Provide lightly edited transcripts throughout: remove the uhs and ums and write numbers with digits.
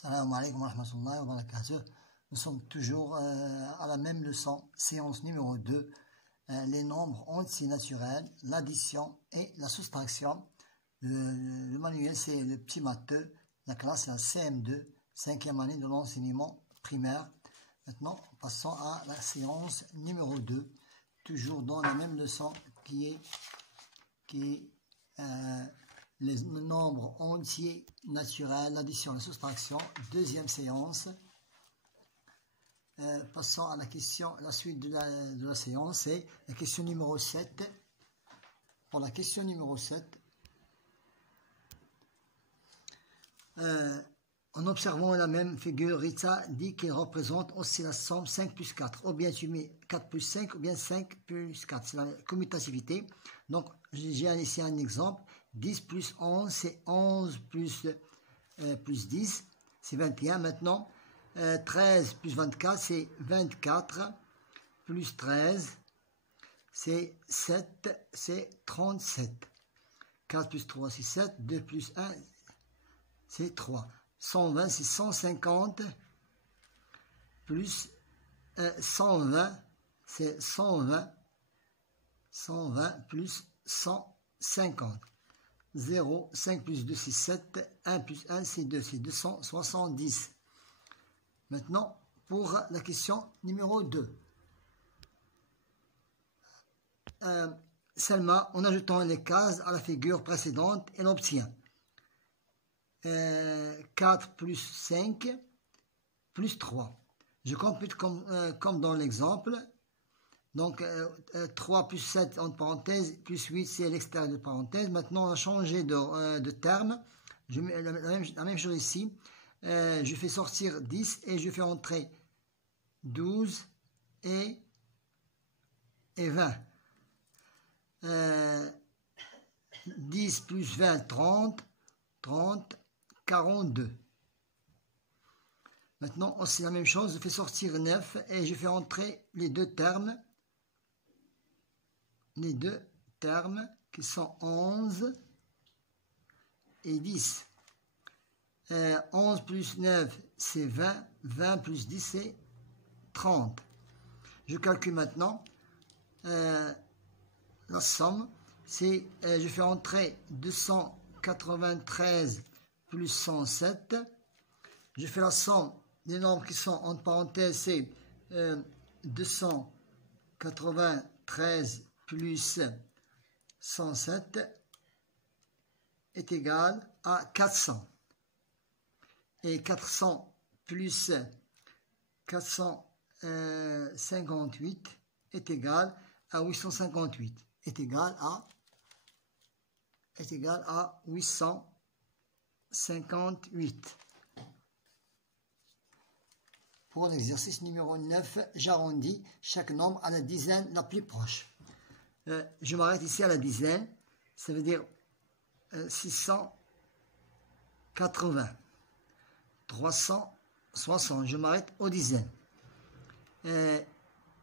Salam alaikum wa rahmatullahi wa barakatuh. Nous sommes toujours à la même leçon, séance numéro 2, les nombres entiers naturels, l'addition et la soustraction. Le manuel, c'est le petit matheux, la classe c'est la CM2, 5e année de l'enseignement primaire. Maintenant, passons à la séance numéro 2, toujours dans la même leçon qui est les nombres entiers naturels, l'addition et la soustraction, deuxième séance. Passons à la question, la suite de la séance, c'est la question numéro 7. Pour la question numéro 7, en observant la même figure, Rita dit qu'elle représente aussi la somme 5 plus 4. Ou bien tu mets 4 plus 5, ou bien 5 plus 4. C'est la commutativité. Donc, j'ai ici un exemple. 10 plus 11, c'est 11 plus 10, c'est 21. Maintenant, 13 plus 24, c'est 24. Plus 13, c'est 7, c'est 37. 4 plus 3, c'est 7. 2 plus 1, c'est 3. 120, c'est 150. Plus 120, c'est 120. 120 plus 150. 0, 5 plus 2, c'est 7. 1 plus 1, c'est 2. C'est 270. Maintenant, pour la question numéro 2. Selma, en ajoutant les cases à la figure précédente, elle obtient 4 plus 5 plus 3. Je compute comme dans l'exemple. Donc, 3 plus 7 entre parenthèses, plus 8 c'est à l'extérieur de parenthèse. Maintenant, on a changé de terme. Je mets la même chose ici. Je fais sortir 10 et je fais entrer 12 et 20. 10 plus 20, 30. 30, 42. Maintenant, c'est la même chose. Je fais sortir 9 et je fais entrer les deux termes. Les deux termes qui sont 11 et 10. 11 plus 9, c'est 20. 20 plus 10, c'est 30. Je calcule maintenant la somme. Je fais entrer 293 plus 107. Je fais la somme des nombres qui sont entre parenthèses, c'est 293 plus 107 est égal à 400. Et 400 plus 458 est égal à 858. Est égal à 858. Pour l'exercice numéro 9, j'arrondis chaque nombre à la dizaine la plus proche. Je m'arrête ici à la dizaine, ça veut dire 680, 360, je m'arrête aux dizaines,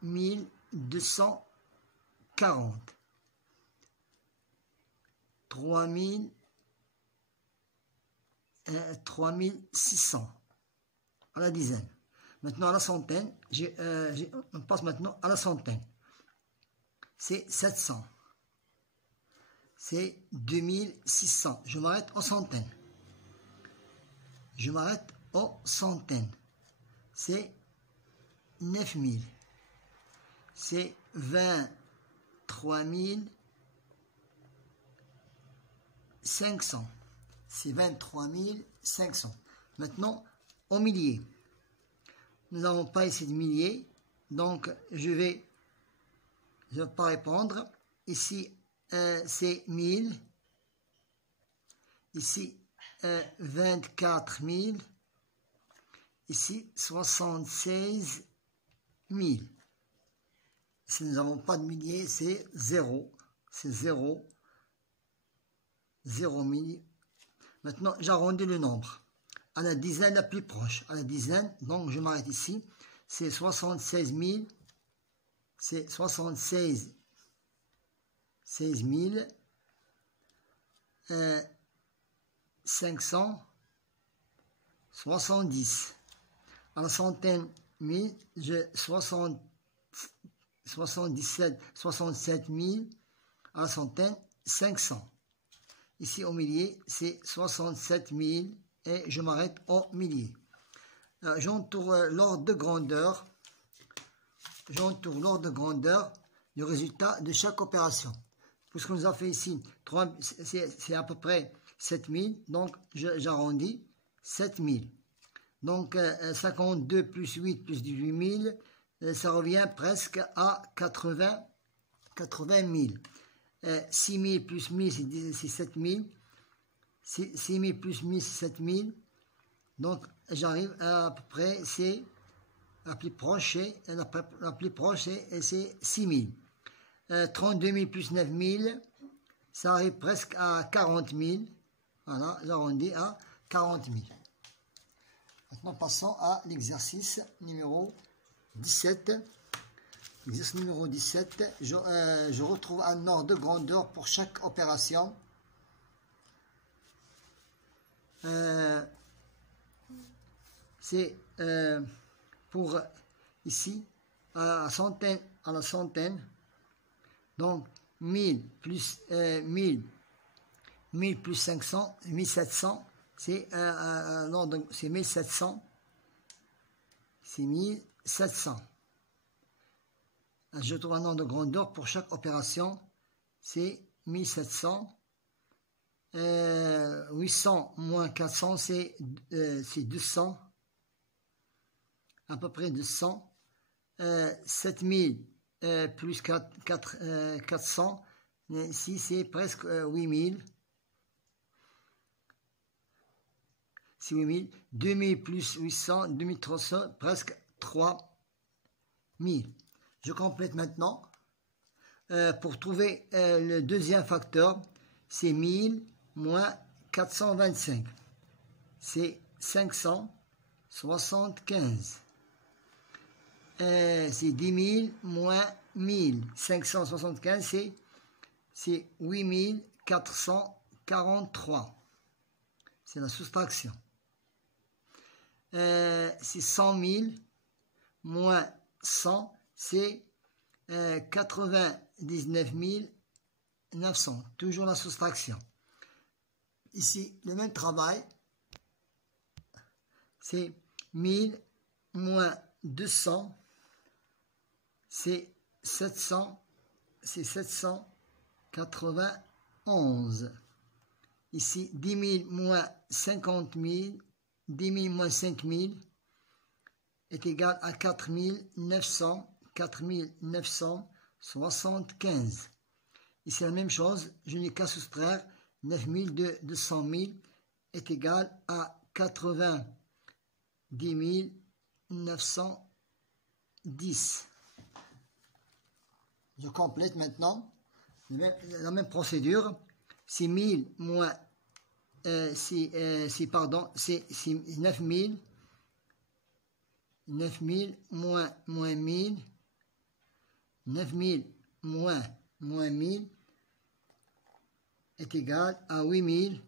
1240, 3600 à la dizaine. Maintenant à la centaine, on passe maintenant à la centaine. C'est 700. C'est 2600. Je m'arrête aux centaines. Je m'arrête aux centaines. C'est 9000. C'est 23 500. C'est 23 500. Maintenant, au millier. Nous n'avons pas ici de milliers, donc je ne vais pas répondre. Ici, c'est 1000. Ici, 24 000. Ici, 76 000. Si nous n'avons pas de milliers, c'est 0. C'est 0. 0 000. Maintenant, j'arrondis le nombre à la dizaine la plus proche. À la dizaine, donc je m'arrête ici. C'est 76 000. C'est 76 000. 500. 70. À la centaine, 1000, 67 000. À la centaine, 500. Ici, au millier, c'est 67 000 et je m'arrête au millier. J'entoure l'ordre de grandeur. J'entoure l'ordre de grandeur du résultat de chaque opération. Pour ce qu'on nous a fait ici, c'est à peu près 7000, donc j'arrondis 7000. Donc 52 plus 8 plus 18 000, ça revient presque à 80 000. 6000 plus 1000, c'est 7000. 6000 plus 1000, c'est 7000. Donc j'arrive à peu près, c'est la plus proche, c'est 6000. 32 000 plus 9 000, ça arrive presque à 40 000. Voilà, j'arrondis à 40 000. Maintenant, passons à l'exercice numéro 17. L'exercice numéro 17, je retrouve un ordre de grandeur pour chaque opération. C'est pour ici, à la centaine. Donc, 1000 plus 1000 plus 500, 1700, c'est 1700. C'est 1700. Je trouve un ordre de grandeur pour chaque opération. C'est 1700. 800 moins 400, c'est 200. À peu près 200. 7000 plus 400, ici c'est presque 8000. C'est 8000. 2000 plus 800, 2300, presque 3000. Je complète maintenant. Pour trouver le deuxième facteur, c'est 1000 moins 425. C'est 575. C'est 10 000 moins 1000. 575, c'est 8443. C'est la soustraction. C'est 100 000 moins 100, c'est 99 900. Toujours la soustraction. Ici, le même travail. C'est 1000 moins 200. C'est 791. Ici, 10 000 moins 50 000, 10 000 moins 5 000 est égal à 4 975. Ici, la même chose, je n'ai qu'à soustraire 9 000 de 200 000 est égal à 90 910. Je complète maintenant la même procédure. C'est 1000 moins c'est 9000. 9000 moins 1000. 9000 moins 1000 est égal à 8000.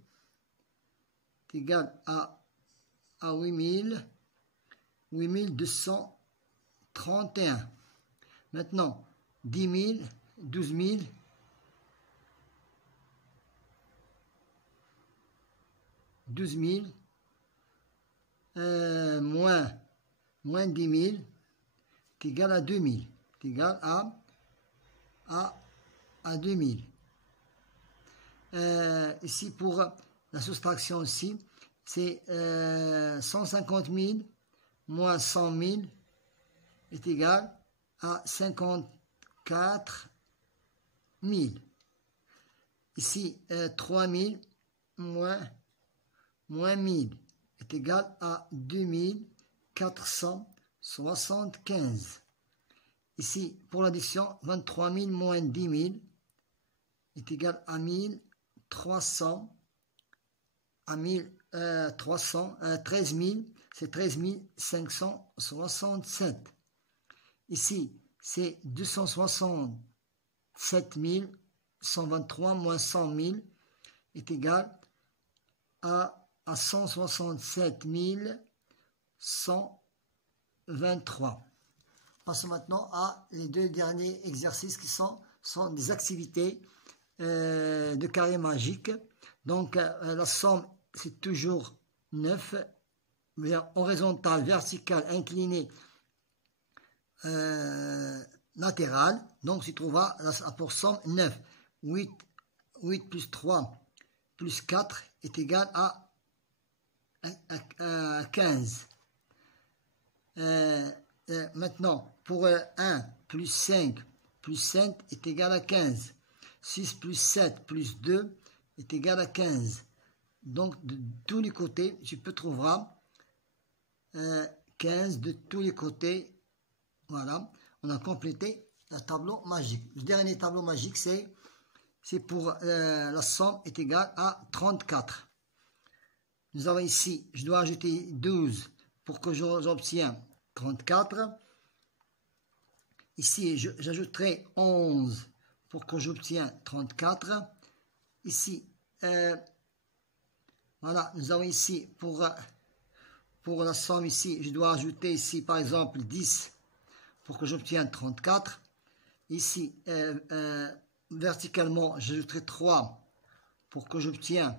Est égal à 8231. Maintenant, 10 000, 12 000, moins 10 000 est égal à 2000. Est égal à 2000. Ici, pour la soustraction aussi, c'est 150 000 moins 100 000 est égal à 54 000. Ici, 3 000 moins 1000 est égal à 2475. Ici, pour l'addition, 23 000 moins 10 000 est égal à 1300. 13 000, c'est 13 567. Ici, c'est 267 123 moins 100 000 est égal à à 167 123. Passons maintenant à les deux derniers exercices qui sont des activités de carré magique. Donc la somme c'est toujours 9, horizontal, vertical, incliné, latéral. Donc tu trouveras pour somme 9. 8 plus 3 plus 4 est égal à 15. Maintenant, pour 1 plus 5 est égal à 15. 6 plus 7 plus 2 est égal à 15. Donc, de tous les côtés, tu peux trouver 15 de tous les côtés. Voilà, on a complété le tableau magique. Le dernier tableau magique, c'est pour la somme est égale à 34. Nous avons ici, je dois ajouter 12 pour que j'obtienne 34. Ici, j'ajouterai 11 pour que j'obtienne 34. Ici, voilà, nous avons ici, pour la somme ici, je dois ajouter ici, par exemple, 10 pour que j'obtienne 34. Ici, verticalement, j'ajouterai 3 pour que j'obtienne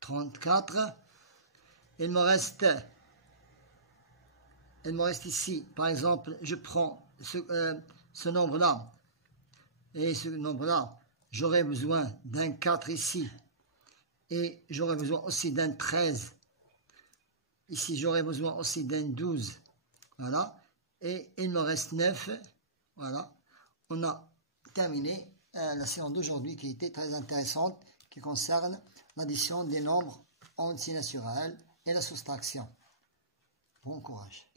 34. Il me reste ici, par exemple, je prends ce nombre-là. Et ce nombre-là, j'aurai besoin d'un 4 ici. Et j'aurai besoin aussi d'un 13. Ici, j'aurai besoin aussi d'un 12. Voilà. Et il me reste 9. Voilà. On a terminé la séance d'aujourd'hui qui était très intéressante, qui concerne l'addition des nombres entiers naturels et la soustraction. Bon courage.